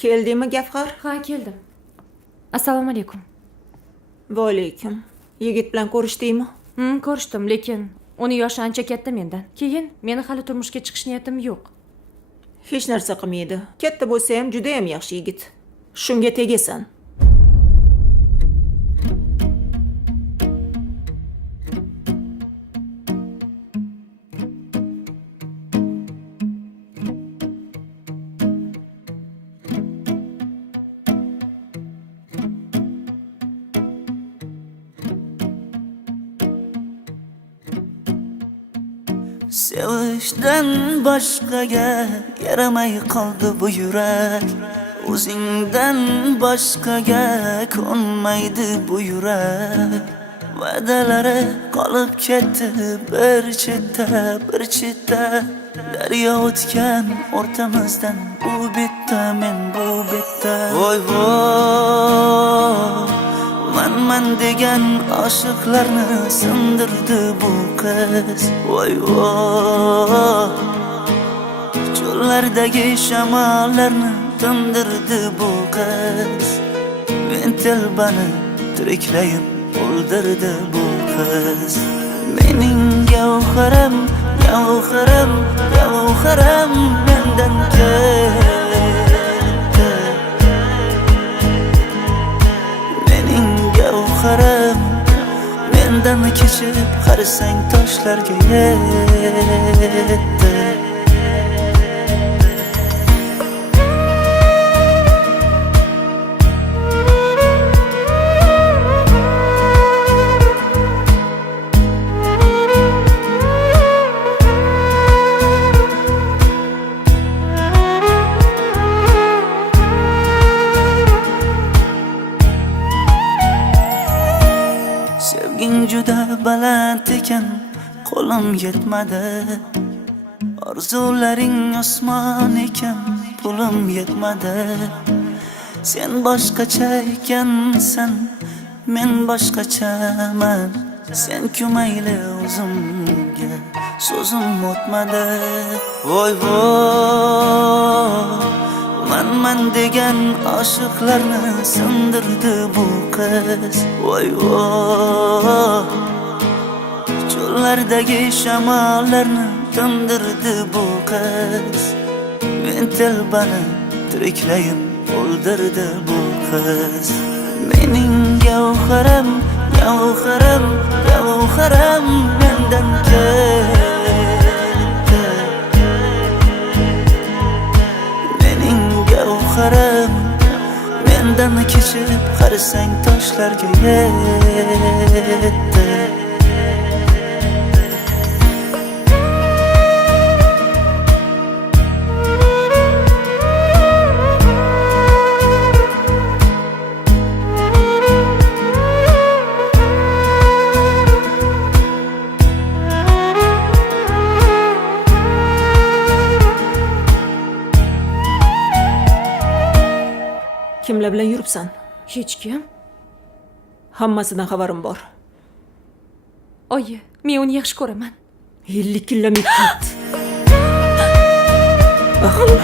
Keldingmi Gavhar? Ha, keldim. Assalomu alaykum. Va alaykum. Yigit bilan ko'rishdingmi? Ko'rishdim, lekin uning yoshi ancha katta mendan. Keyin meni hali turmushga chiqish niyatim yo'q. Hech narsa qilmaydi. Katta bo'lsa ham juda ham yaxshi yigit. Shunga tegasan. Sevishdan boshqaga yaramay qoldi bu yurak. O'zingdan boshqaga ko'nmaydi bu yurak. Va'dalari qolib ketdi bir chetda. Daryo o'tgan o'rtamizdan u bitta men bu bitta. Voy voy, man degan oshiqlarni sindirdi bu qiz. Voy voy, cho'llardagi shamollarni tindirdi bu qiz. Men telbani tiriklayin o'ldirdi bu qiz. Mening gavharim mendan ketdi. Mening gavharim mendan kechib qarsang toshlarga yetdi. Sevging juda baland ekan, qo'lim yetmadi. Orzularing osmon ekan, pulim yetmadi. Sen boshqacha ekansan, men boshqachaman. Sen kumayli o'zimga so'zim o'tmadi. Voy voy, man degan oshiqlarni sindirdi bu qiz. Voy voy, cho'llardagi shamollarni tindirdi bu qiz. Men telbani tiriklayin o'ldirdi bu qiz. Mening gavharim mendan ketdi. Mening gavharim mendan kechib qarsang toshlarga yetdi. Kimlar bilan yuribsan? Hech kim. Hammasidan xabarim bor. Oyi, men uni yaxshi ko'raman. 50 kilometr. Bahor.